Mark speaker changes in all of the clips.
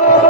Speaker 1: Thank you.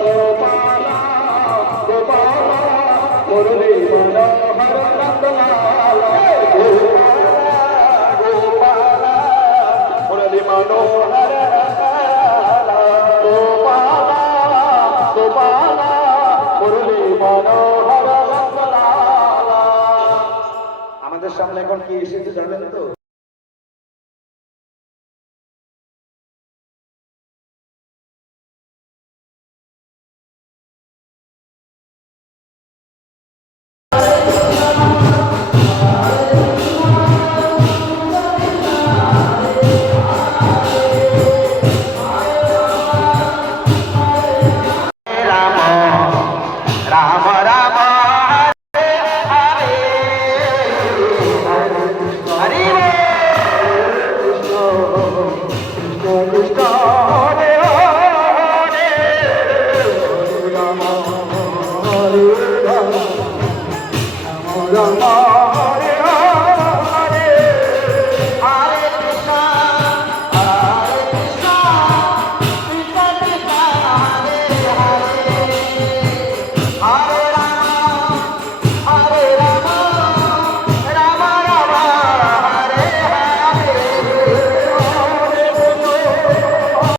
Speaker 1: Gopala, Gopala, Murali Manohara Nandana. আমাদের সামনে এখন কি এসেছে জানেন তো? Oh.